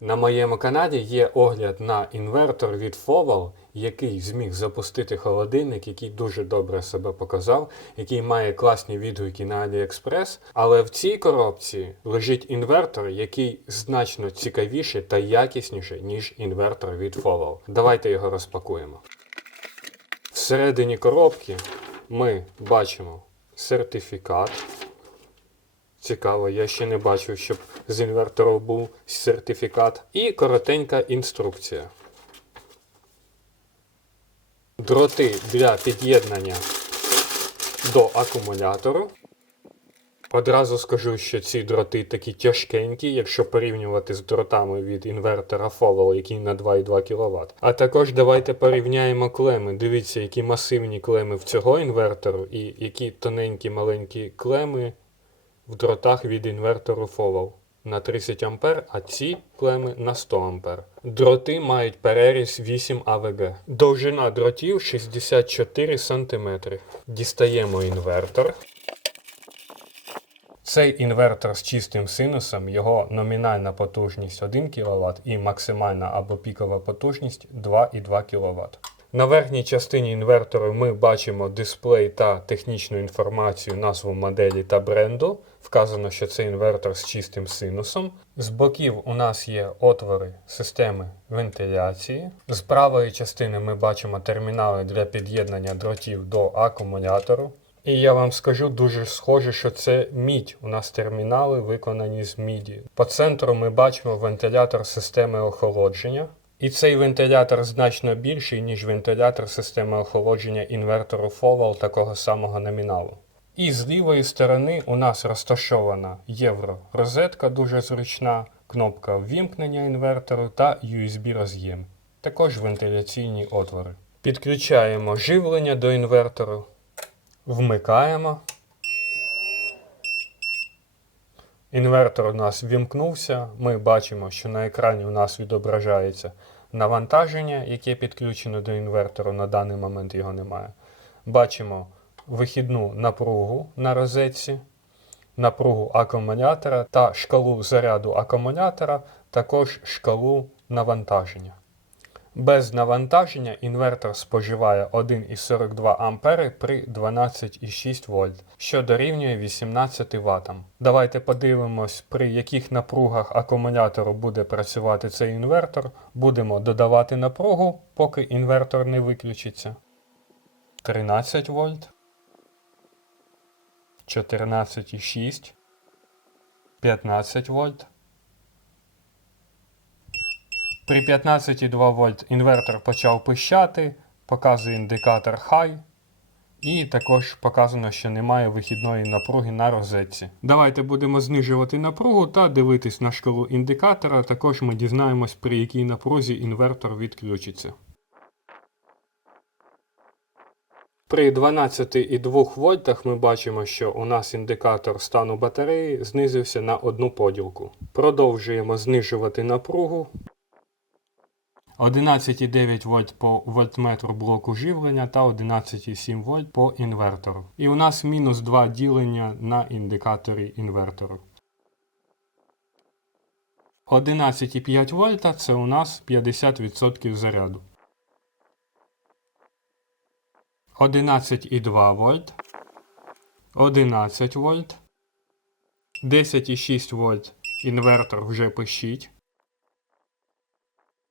На моєму каналі є огляд на інвертор від Foval, який зміг запустити холодильник, який дуже добре себе показав, який має класні відгуки на AliExpress. Але в цій коробці лежить інвертор, який значно цікавіший та якісніший, ніж інвертор від Foval. Давайте його розпакуємо. Всередині коробки ми бачимо сертифікат. Цікаво, я ще не бачив, щоб з інвертору був сертифікат. І коротенька інструкція. Дроти для під'єднання до акумулятору. Одразу скажу, що ці дроти такі тяжкенькі, якщо порівнювати з дротами від інвертора Follow, який на 2,2 кВт. А також давайте порівняємо клеми. Дивіться, які масивні клеми в цього інвертору і які тоненькі маленькі клеми в дротах від інвертору Follow на 30 А, а ці клеми на 100 А. Дроти мають переріз 8 АВГ. Довжина дротів 64 см. Дістаємо інвертор. Цей інвертор з чистим синусом, його номінальна потужність 1 кВт і максимальна або пікова потужність 2,2 кВт. На верхній частині інвертору ми бачимо дисплей та технічну інформацію, назву моделі та бренду. Вказано, що це інвертор з чистим синусом. З боків у нас є отвори системи вентиляції. З правої частини ми бачимо термінали для під'єднання дротів до акумулятору. І я вам скажу дуже схоже, що це мідь. У нас термінали виконані з міді. По центру ми бачимо вентилятор системи охолодження. І цей вентилятор значно більший, ніж вентилятор системи охолодження інвертору Foval такого самого номіналу. І з лівої сторони у нас розташована євро-розетка дуже зручна, кнопка ввімкнення інвертору та USB-роз'єм. Також вентиляційні отвори. Підключаємо живлення до інвертору. Вмикаємо. Інвертор у нас вімкнувся. Ми бачимо, що на екрані у нас відображається навантаження, яке підключено до інвертору. На даний момент його немає. Бачимо вихідну напругу на розетці, напругу акумулятора та шкалу заряду акумулятора, також шкалу навантаження. Без навантаження інвертор споживає 1,42 А при 12,6 вольт, що дорівнює 18 Вт. Давайте подивимось, при яких напругах акумулятору буде працювати цей інвертор. Будемо додавати напругу, поки інвертор не виключиться. 13 вольт. 14,6. 15 вольт. При 15,2 вольт інвертор почав пищати, показує індикатор High. І також показано, що немає вихідної напруги на розетці. Давайте будемо знижувати напругу та дивитись на шкалу індикатора. Також ми дізнаємось, при якій напрузі інвертор відключиться. При 12,2 вольтах ми бачимо, що у нас індикатор стану батареї знизився на одну поділку. Продовжуємо знижувати напругу. 11,9 вольт по вольтметру блоку живлення та 11,7 вольт по інвертору. І у нас мінус 2 ділення на індикаторі інвертору. 11,5 вольта це у нас 50% заряду. 11,2 вольт. 11 вольт. 10,6 вольт. Інвертор вже пищить.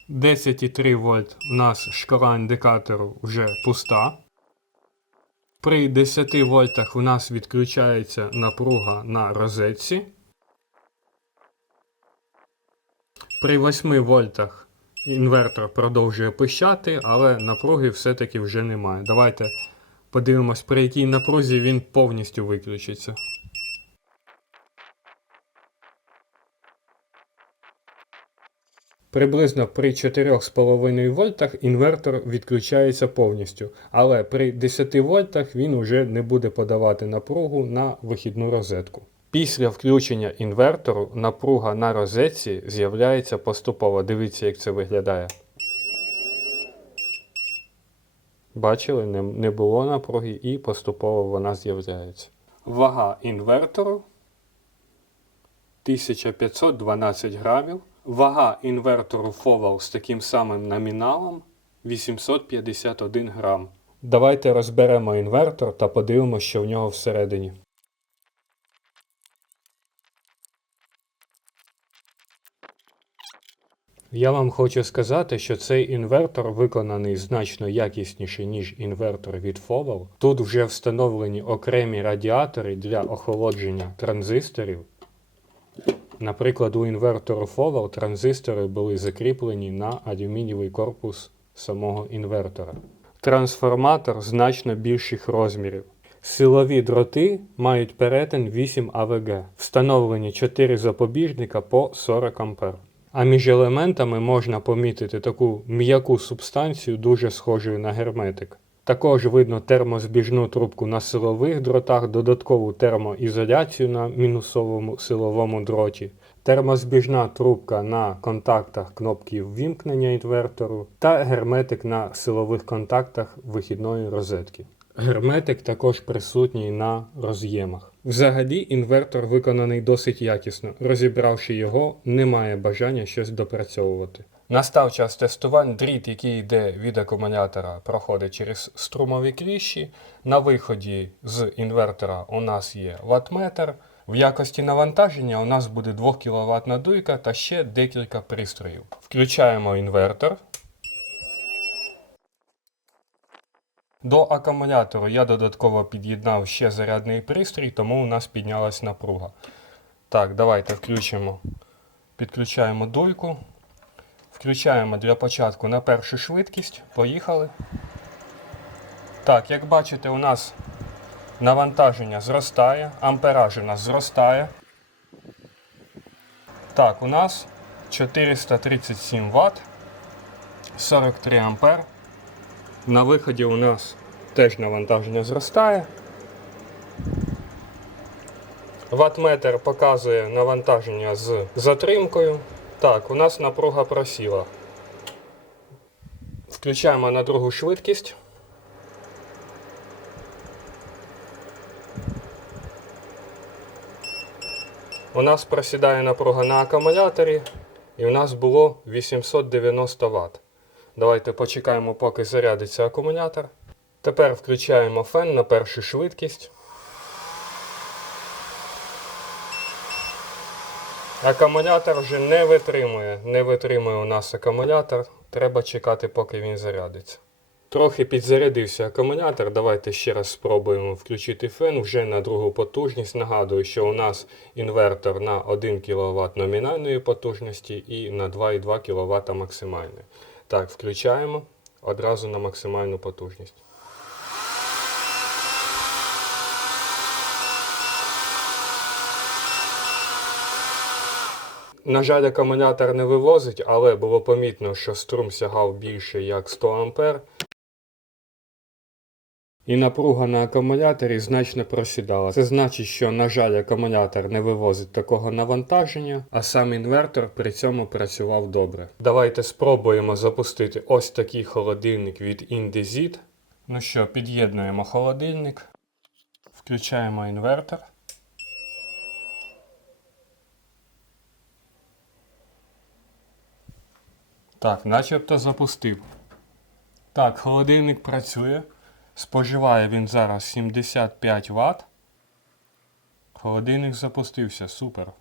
10,3 вольт у нас шкала індикатору вже пуста. При 10 вольтах у нас відключається напруга на розетці. При 8 вольтах інвертор продовжує пищати, але напруги все-таки вже немає. Давайте подивимось, при якій напрузі він повністю виключиться. Приблизно при 4,5 вольтах інвертор відключається повністю, але при 10 вольтах він уже не буде подавати напругу на вихідну розетку. Після включення інвертору напруга на розетці з'являється поступово. Дивіться, як це виглядає. Бачили, не, було напруги і поступово вона з'являється. Вага інвертору 1512 грамів. Вага інвертору Fowell з таким самим номіналом 851 грам. Давайте розберемо інвертор та подивимося, що в нього всередині. Я вам хочу сказати, що цей інвертор виконаний значно якісніше, ніж інвертор від Fowell. Тут вже встановлені окремі радіатори для охолодження транзисторів. Наприклад, у інвертору Fowell транзистори були закріплені на алюмінієвий корпус самого інвертора. Трансформатор значно більших розмірів. Силові дроти мають перетин 8 АВГ, встановлені 4 запобіжника по 40 А. А між елементами можна помітити таку м'яку субстанцію, дуже схожу на герметик. Також видно термозбіжну трубку на силових дротах, додаткову термоізоляцію на мінусовому силовому дроті, термозбіжна трубка на контактах кнопки ввімкнення інвертору та герметик на силових контактах вихідної розетки. Герметик також присутній на роз'ємах. Взагалі, інвертор виконаний досить якісно. Розібравши його, немає бажання щось допрацьовувати. Настав час тестувань. Дріт, який йде від акумулятора, проходить через струмові кліщі. На виході з інвертора у нас є ваттметр. В якості навантаження у нас буде 2 кВт надуйка та ще декілька пристроїв. Включаємо інвертор. До акумулятору я додатково під'єднав ще зарядний пристрій, тому у нас піднялась напруга. Так, давайте включимо. Підключаємо дуйку. Включаємо для початку на першу швидкість. Поїхали. Так, як бачите, у нас навантаження зростає, ампераж у нас зростає. Так, у нас 437 Вт, 43 ампер. На виході у нас теж навантаження зростає. Ваттметр показує навантаження з затримкою. Так, у нас напруга просіла. Включаємо на другу швидкість. У нас просідає напруга на акумуляторі, і у нас було 890 Вт. Давайте почекаємо, поки зарядиться акумулятор. Тепер включаємо фен на першу швидкість. Акумулятор вже не витримує. Не витримує у нас акумулятор. Треба чекати, поки він зарядиться. Трохи підзарядився акумулятор. Давайте ще раз спробуємо включити фен вже на другу потужність. Нагадую, що у нас інвертор на 1 кВт номінальної потужності і на 2,2 кВт максимальної. Так, включаємо одразу на максимальну потужність. На жаль, акумулятор не вивозить, але було помітно, що струм сягав більше як 100 А. І напруга на акумуляторі значно просідала. Це значить, що, на жаль, акумулятор не вивозить такого навантаження, а сам інвертор при цьому працював добре. Давайте спробуємо запустити ось такий холодильник від Indesit. Ну що, під'єднуємо холодильник, включаємо інвертор. Так, начебто запустив. Так, холодильник працює. Споживає він зараз 75 Вт. Холодильник запустився, супер.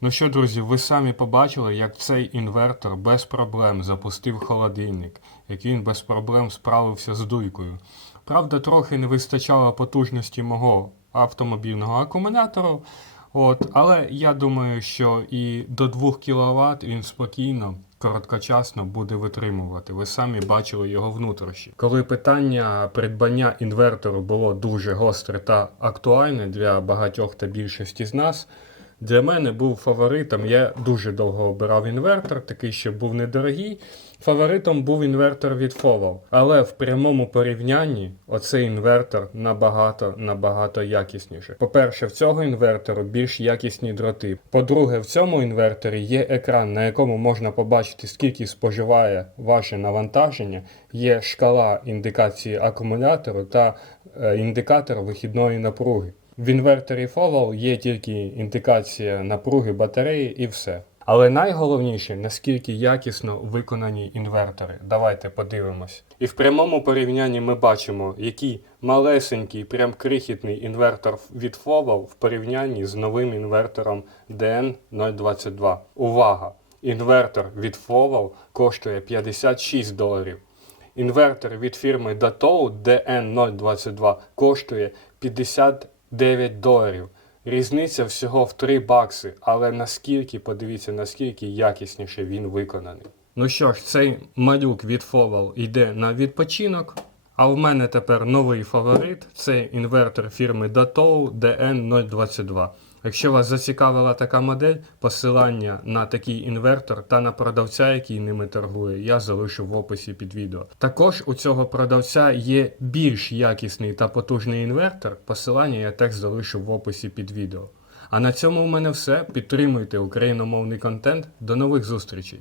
Ну що, друзі, ви самі побачили, як цей інвертор без проблем запустив холодильник, як він без проблем справився з дуйкою. Правда, трохи не вистачало потужності мого автомобільного акумулятору. От, але я думаю, що і до 2 кВт він спокійно, короткочасно буде витримувати. Ви самі бачили його внутрішні. Коли питання придбання інвертору було дуже гостре та актуальне для багатьох та більшості з нас, для мене був фаворитом. Я дуже довго обирав інвертор, такий, що був недорогий. Фаворитом був інвертор від Fowell. Але в прямому порівнянні оцей інвертор набагато набагато якісніше. По-перше, в цього інвертору більш якісні дроти. По-друге, в цьому інверторі є екран, на якому можна побачити, скільки споживає ваше навантаження. Є шкала індикації акумулятору та е, індикатор вихідної напруги. В інверторі Fowell є тільки індикація напруги батареї і все. Але найголовніше, наскільки якісно виконані інвертори. Давайте подивимось. І в прямому порівнянні ми бачимо, який малесенький, прям крихітний інвертор від Fowell в порівнянні з новим інвертором DN022. Увага! Інвертор від Fowell коштує 56 доларів. Інвертор від фірми Datou DN022 коштує 59 доларів. Різниця всього в 3 бакси, але наскільки, подивіться, наскільки якісніше він виконаний. Ну що ж, цей малюк від Fowell йде на відпочинок. А в мене тепер новий фаворит це інвертор фірми Datou DN022. Якщо вас зацікавила така модель, посилання на такий інвертор та на продавця, який ними торгує, я залишу в описі під відео. Також у цього продавця є більш якісний та потужний інвертор. Посилання я теж залишу в описі під відео. А на цьому у мене все. Підтримуйте україномовний контент. До нових зустрічей!